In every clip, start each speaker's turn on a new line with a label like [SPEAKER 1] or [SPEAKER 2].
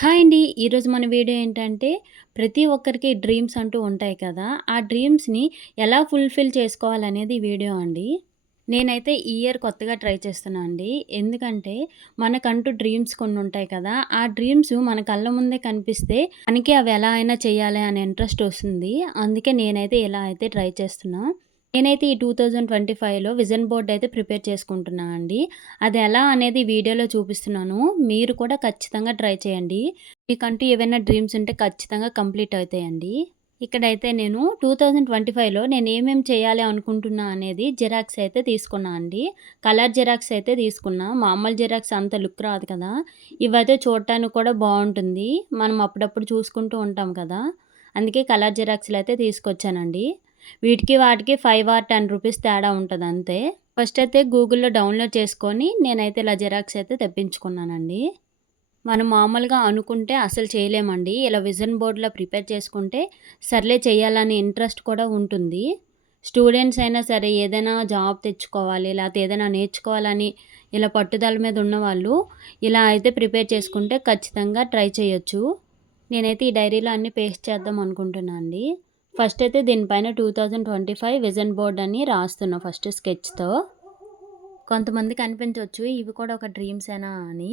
[SPEAKER 1] Hi అండి. ఈరోజు మన వీడియో ఏంటంటే, ప్రతి ఒక్కరికి డ్రీమ్స్ అంటూ ఉంటాయి కదా! ఆ డ్రీమ్స్‌ని ఎలా ఫుల్‌ఫిల్ చేసుకోవాలనేది వీడియో అండి. నేనైతే ఈ ఇయర్ కొత్తగా ట్రై చేస్తున్నా అండి. ఎందుకంటే, మనకంటూ డ్రీమ్స్ కొన్ని ఉంటాయి కదా! ఆ డ్రీమ్స్ మన కళ్ళ ముందే కనిపిస్తే, మనకి అవి ఎలా అయినా చేయాలి అనే ఇంట్రెస్ట్ వస్తుంది. అందుకే నేనైతే ఇలా అయితే ట్రై చేస్తున్నా. నేనైతే ఈ 2025లో విజన్ బోర్డ్ అయితే ప్రిపేర్ చేసుకుంటున్నాను అండి. అది ఎలా అనేది వీడియోలో చూపిస్తున్నాను. మీరు కూడా ఖచ్చితంగా ట్రై చేయండి. మీకంటూ ఏవైనా డ్రీమ్స్ ఉంటే ఖచ్చితంగా కంప్లీట్ అవుతాయండి. ఇక్కడైతే నేను 2025లో నేను ఏమేమి చేయాలి అనుకుంటున్నా అనేది జిరాక్స్ అయితే తీసుకున్నా అండి. కలర్ జిరాక్స్ అయితే తీసుకున్నా. మామూలు జిరాక్స్ అంత లుక్ రాదు కదా! ఇవైతే చూడటానికి కూడా బాగుంటుంది మనం అప్పుడప్పుడు చూసుకుంటూ ఉంటాం కదా! అందుకే కలర్ జిరాక్స్‌లు అయితే తీసుకొచ్చానండి. వీటికి వాటికి ఫైవ్ ఆర్ 10 రూపీస్ తేడా ఉంటుంది అంతే. ఫస్ట్ అయితే గూగుల్‌లో డౌన్‌లోడ్ చేసుకొని నేనైతే ఇలా జిరాక్స్ అయితే తెప్పించుకున్నానండి. మనం మామూలుగా అనుకుంటే అసలు చేయలేమండి. ఇలా విజన్ బోర్డులో ప్రిపేర్ చేసుకుంటే సర్లే చేయాలనే ఇంట్రెస్ట్ కూడా ఉంటుంది. స్టూడెంట్స్ అయినా సరే ఏదైనా జాబ్ తెచ్చుకోవాలి లేకపోతే ఏదైనా నేర్చుకోవాలని ఇలా పట్టుదల మీద ఉన్నవాళ్ళు ఇలా అయితే ప్రిపేర్ చేసుకుంటే ఖచ్చితంగా ట్రై చేయొచ్చు. నేనైతే ఈ డైరీలో అన్నీ పేస్ట్ చేద్దాం అనుకుంటున్నాను అండి. ఫస్ట్ అయితే దీనిపైన 2025 విజన్ బోర్డ్ అని రాస్తున్నా ఫస్ట్ స్కెచ్‌తో. కొంతమందికి కనిపించవచ్చు ఇవి కూడా ఒక డ్రీమ్సేనా అని.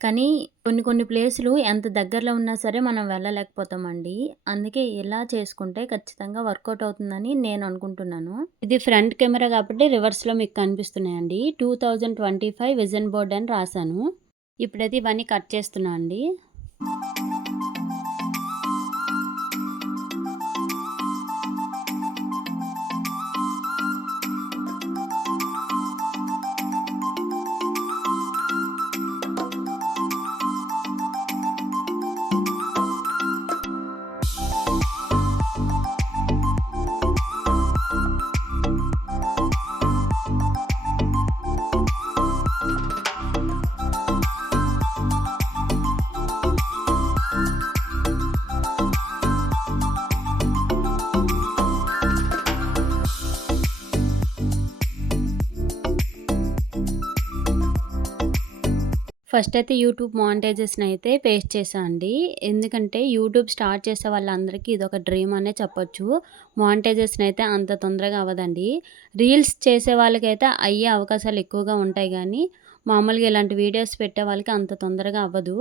[SPEAKER 1] కానీ కొన్ని కొన్ని ప్లేసులు ఎంత దగ్గరలో ఉన్నా సరే మనం వెళ్ళలేకపోతామండి. అందుకే ఇలా చేసుకుంటే ఖచ్చితంగా వర్కౌట్ అవుతుందని నేను అనుకుంటున్నాను. ఇది ఫ్రంట్ కెమెరా కాబట్టి రివర్స్‌లో మీకు కనిపిస్తున్నాయండి. 2025 విజన్ బోర్డ్ అని రాశాను ఇప్పుడైతే ఇవన్నీ కట్ చేస్తున్నా అండి. ఫస్ట్ అయితే యూట్యూబ్ మానిటైజేషన్ అయితే పేస్ట్ చేశా అండి. ఎందుకంటే యూట్యూబ్ స్టార్ట్ చేసే వాళ్ళందరికీ ఇది ఒక డ్రీమ్ అనే చెప్పొచ్చు. మానిటైజేషన్ అయితే అంత తొందరగా అవ్వదండి. రీల్స్ చేసే వాళ్ళకైతే అయ్యే అవకాశాలు ఎక్కువగా ఉంటాయి కానీ మామూలుగా ఇలాంటి వీడియోస్ పెట్టే వాళ్ళకి అంత తొందరగా అవ్వదు.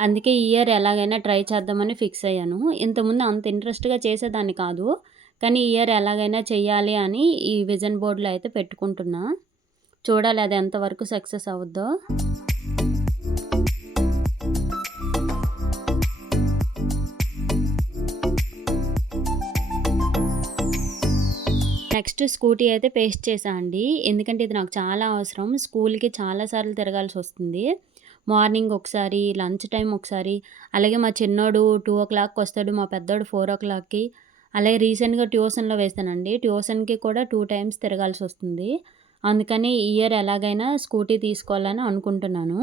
[SPEAKER 1] అందుకే ఈ ఇయర్ ఎలాగైనా ట్రై చేద్దామని ఫిక్స్ అయ్యాను. ఇంతకుముందు అంత ఇంట్రెస్ట్‌గా చేసేదాన్ని కాదు. కానీ ఈ ఇయర్ ఎలాగైనా చేయాలి అని ఈ విజన్ బోర్డ్‌లో అయితే పెట్టుకుంటున్నా. చూడాలి అది ఎంతవరకు సక్సెస్ అవుద్దో. నెక్స్ట్ స్కూటీ అయితే పేస్ట్ చేసా అండి. ఎందుకంటే ఇది నాకు చాలా అవసరం. స్కూల్‌కి చాలా సార్లు తిరగాల్సొస్తుంది. మార్నింగ్ ఒకసారి, లంచ్ టైం ఒకసారి, అలాగే మా చిన్నోడు 2:00కి వస్తాడు. మా పెద్దోడు 4:00కి అలాగే రీసెంట్‌గా ట్యూషన్‌లో వేస్తానండి ట్యూషన్‌కి కూడా టూ టైమ్స్ తిరగాల్సి వస్తుంది అందుకని ఈ ఇయర్ ఎలాగైనా స్కూటీ తీసుకోవాలని అనుకుంటున్నాను.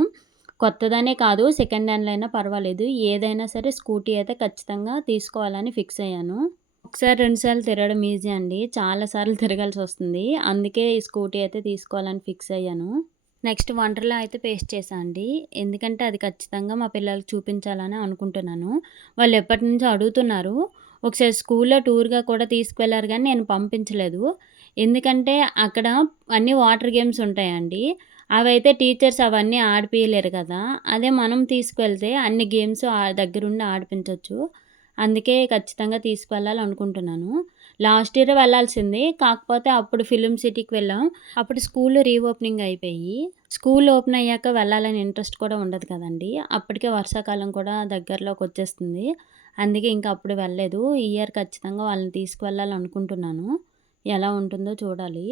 [SPEAKER 1] కొత్తదనే కాదు సెకండ్ హ్యాండ్‌లో అయినా పర్వాలేదు. ఏదైనా సరే స్కూటీ అయితే ఖచ్చితంగా తీసుకోవాలని ఫిక్స్ అయ్యాను. ఒకసారి, రెండుసార్లు తిరగడం ఈజీ అండి. చాలా సార్లు తిరగాల్సొస్తుంది. అందుకే ఈ స్కూటీ అయితే తీసుకోవాలని ఫిక్స్ అయ్యాను. నెక్స్ట్ వండర్‌లా అయితే పేస్ట్ చేశా అండి. ఎందుకంటే అది ఖచ్చితంగా మా పిల్లలకు చూపించాలని అనుకుంటున్నాను. వాళ్ళు ఎప్పటినుంచో అడుగుతున్నారు. ఒకసారి స్కూల్‌లో టూర్‌గా కూడా తీసుకువెళ్ళారు కానీ నేను పంపించలేదు. ఎందుకంటే అక్కడ అన్ని వాటర్ గేమ్స్ ఉంటాయండి. అవైతే టీచర్స్ అవన్నీ ఆడిపియలేరు కదా! అదే మనం తీసుకువెళ్తే అన్ని గేమ్స్ ఆ దగ్గరుండి ఆడిపించవచ్చు అందుకే ఖచ్చితంగా తీసుకువెళ్ళాలనుకుంటున్నాను. లాస్ట్ ఇయర్ వెళ్ళాల్సింది. కాకపోతే అప్పుడు ఫిలిం సిటీకి వెళ్ళాం. అప్పుడు స్కూల్ రీఓపెనింగ్ అయిపోయి, స్కూల్ ఓపెన్ అయ్యాక వెళ్ళాలని ఇంట్రెస్ట్ కూడా ఉండదు కదండీ! అప్పటికే వర్షాకాలం కూడా దగ్గరలోకి వచ్చేస్తుంది అందుకే ఇంకా అప్పుడు వెళ్ళలేదు. ఈ ఇయర్ ఖచ్చితంగా వాళ్ళని తీసుకువెళ్ళాలనుకుంటున్నాను. ఎలా ఉంటుందో చూడాలి.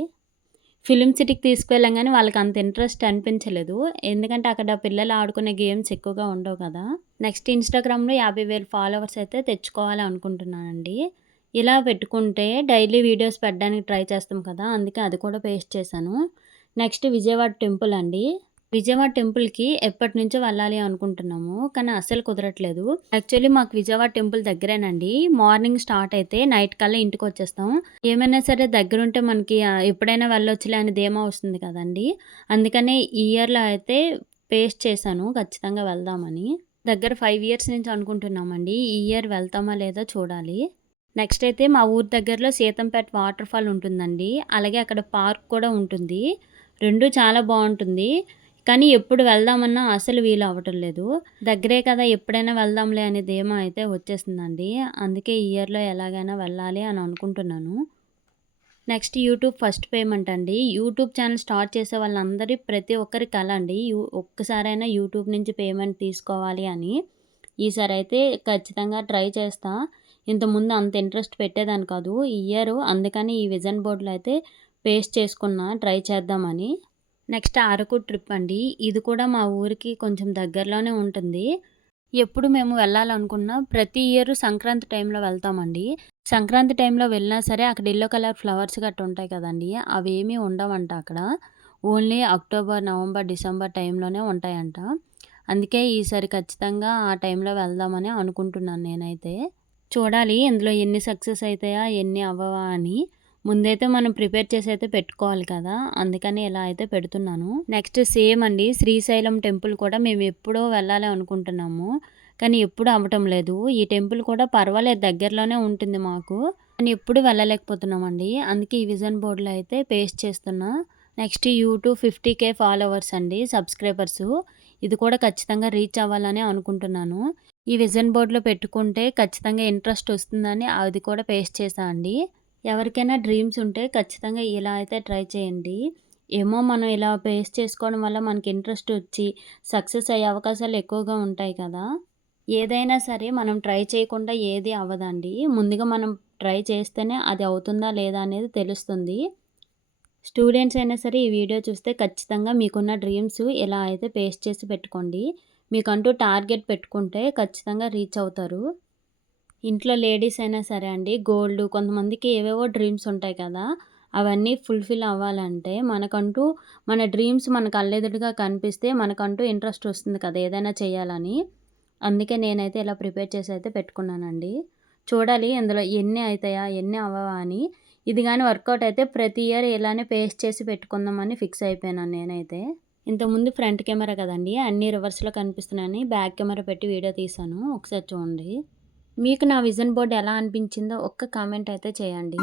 [SPEAKER 1] ఫిలిం సిటీకి తీసుకువెళ్ళాం గానీ వాళ్ళకి అంత ఇంట్రెస్ట్ అనిపించలేదు. ఎందుకంటే అక్కడ పిల్లలు ఆడుకునే గేమ్స్ ఎక్కువగా ఉండవు కదా! నెక్స్ట్ ఇన్‌స్టాగ్రామ్‌లో 50,000 ఫాలోవర్స్ అయితే తెచ్చుకోవాలి అనుకుంటున్నానండి. ఇలా పెట్టుకుంటే డైలీ వీడియోస్ పెట్టడానికి ట్రై చేస్తాం కదా! అందుకే అది కూడా పేస్ట్ చేశాను. నెక్స్ట్ విజయవాడ టెంపుల్ అండి. విజయవాడ టెంపుల్‌కి ఎప్పటి నుంచో వెళ్ళాలి అనుకుంటున్నాము. కానీ అస్సలు కుదరట్లేదు. యాక్చువల్లీ మాకు విజయవాడ టెంపుల్ దగ్గరేనండి. మార్నింగ్ స్టార్ట్ అయితే నైట్ కల్లా ఇంటికి వచ్చేస్తాం ఏమైనా సరే దగ్గరుంటే మనకి ఎప్పుడైనా వెళ్ళొచ్చులే అనేది ఏమో వస్తుంది కదండీ! అందుకనే ఈ ఇయర్‌లో అయితే పేస్ట్ చేశాను ఖచ్చితంగా వెళ్దామని. దగ్గర ఫైవ్ ఇయర్స్ నుంచి అనుకుంటున్నామండి. ఈ ఇయర్ వెళ్తామా లేదా చూడాలి. నెక్స్ట్ అయితే మా ఊరి దగ్గరలో సీతంపేట వాటర్ ఫాల్ ఉంటుందండి. అలాగే అక్కడ పార్క్ కూడా ఉంటుంది. రెండు చాలా బాగుంటుంది కానీ ఎప్పుడు వెళ్దామన్నా అసలు వీలు అవ్వటం లేదు. దగ్గరే కదా ఎప్పుడైనా వెళ్దాంలే అనే ధీమా అయితే వచ్చేసిందండి. అందుకే ఈ ఇయర్‌లో ఎలాగైనా వెళ్ళాలి అని అనుకుంటున్నాను. నెక్స్ట్ యూట్యూబ్ ఫస్ట్ పేమెంట్ అండి. యూట్యూబ్ ఛానల్ స్టార్ట్ చేసే వాళ్ళందరి ప్రతి ఒక్కరి కల అండి. ఒక్కసారైనా యూట్యూబ్ నుంచి పేమెంట్ తీసుకోవాలి అని. ఈసారి అయితే ఖచ్చితంగా ట్రై చేస్తా. ఇంతకుముందు అంత ఇంట్రెస్ట్ పెట్టేదాన్ని కాదు. ఇయర్ అందుకని ఈ విజన్ బోర్డ్‌లో అయితే పేస్ట్ చేసుకున్నా ట్రై చేద్దామని. నెక్స్ట్ అరకు ట్రిప్ అండి. ఇది కూడా మా ఊరికి కొంచెం దగ్గరలోనే ఉంటుంది. ఎప్పుడు మేము వెళ్ళాలనుకున్నా ప్రతి ఇయర్ సంక్రాంతి టైంలో వెళ్తామండి. సంక్రాంతి టైంలో వెళ్ళినా సరే అక్కడ ఎల్లో కలర్ ఫ్లవర్స్ గట్టా ఉంటాయి కదండీ! అవేమీ ఉండవంట అక్కడ. ఓన్లీ అక్టోబర్, నవంబర్, డిసెంబర్ టైంలోనే ఉంటాయంట. అందుకే ఈసారి ఖచ్చితంగా ఆ టైంలో వెళ్దామని అనుకుంటున్నాను నేనైతే. చూడాలి ఇందులో ఎన్ని సక్సెస్ అవుతాయా ఎన్ని అవ్వవా అని. ముందైతే మనం ప్రిపేర్ చేసి అయితే పెట్టుకోవాలి కదా! అందుకని ఇలా అయితే పెడుతున్నాను. నెక్స్ట్ సేమ్ అండి శ్రీశైలం టెంపుల్ కూడా మేము ఎప్పుడో వెళ్ళాలి అనుకుంటున్నాము. కానీ ఎప్పుడు అవ్వటం లేదు. ఈ టెంపుల్ కూడా పర్వాలేదు దగ్గరలోనే ఉంటుంది మాకు. కానీ ఎప్పుడు వెళ్ళలేకపోతున్నామండి. అందుకే ఈ విజన్ బోర్డ్‌లో అయితే పేస్ట్ చేస్తున్నా. నెక్స్ట్ యూట్యూబ్ 50,000 ఫాలోవర్స్ అండి సబ్స్క్రైబర్స్ ఇది కూడా ఖచ్చితంగా రీచ్ అవ్వాలని అనుకుంటున్నాను. ఈ విజన్ బోర్డ్‌లో పెట్టుకుంటే ఖచ్చితంగా ఇంట్రెస్ట్ వస్తుందని అది కూడా పేస్ట్ చేసా అండి. ఎవరికైనా డ్రీమ్స్ ఉంటే ఖచ్చితంగా ఇలా అయితే ట్రై చేయండి. ఏమో మనం ఇలా పేస్ట్ చేసుకోవడం వల్ల మనకి ఇంట్రెస్ట్ వచ్చి సక్సెస్ అయ్యే అవకాశాలు ఎక్కువగా ఉంటాయి కదా! ఏదైనా సరే మనం ట్రై చేయకుండా ఏది అవ్వదండి. ముందుగా మనం ట్రై చేస్తేనే అది అవుతుందా లేదా అనేది తెలుస్తుంది. స్టూడెంట్స్ అయినా సరే ఈ వీడియో చూస్తే ఖచ్చితంగా మీకున్న డ్రీమ్స్ ఇలా అయితే పేస్ట్ చేసి పెట్టుకోండి. మీకంటూ టార్గెట్ పెట్టుకుంటే ఖచ్చితంగా రీచ్ అవుతారు. ఇంట్లో లేడీస్ అయినా సరే అండి గోల్డ్ కొంతమందికి ఏవేవో డ్రీమ్స్ ఉంటాయి కదా! అవన్నీ ఫుల్‌ఫిల్ అవ్వాలంటే మనకంటూ మన డ్రీమ్స్ మన కళ్ళెదురుగా కనిపిస్తే మనకంటూ ఇంట్రెస్ట్ వస్తుంది కదా! ఏదైనా చేయాలని. అందుకే నేనైతే ఇలా ప్రిపేర్ చేసి అయితే పెట్టుకున్నానండి. చూడాలి ఇందులో ఎన్ని అవుతాయా ఎన్ని అవ్వవా అని. ఇది కానీ వర్కౌట్ అయితే ప్రతి ఇయర్ ఇలానే పేస్ట్ చేసి పెట్టుకుందామని ఫిక్స్ అయిపోయాను నేనైతే. ఇంతకుముందు ఫ్రంట్ కెమెరా కదండీ! అన్నీ రివర్స్‌లో కనిపిస్తున్నాయని బ్యాక్ కెమెరా పెట్టి వీడియో తీశాను. ఒకసారి చూడండి. మీకు నా విజన్ బోర్డ్ ఎలా అనిపించిందో ఒక్క కామెంట్ అయితే చేయండి.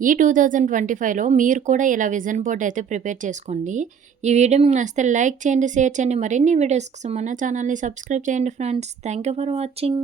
[SPEAKER 1] ఈ 2025లో మీరు కూడా ఇలా విజన్ బోర్డ్ అయితే ప్రిపేర్ చేసుకోండి. ఈ వీడియో మీకు నచ్చితే లైక్ చేయండి, షేర్ చేయండి. మరిన్ని వీడియోస్ కోసం మన ఛానల్‌ని సబ్స్క్రైబ్ చేయండి friends. Thank you for watching.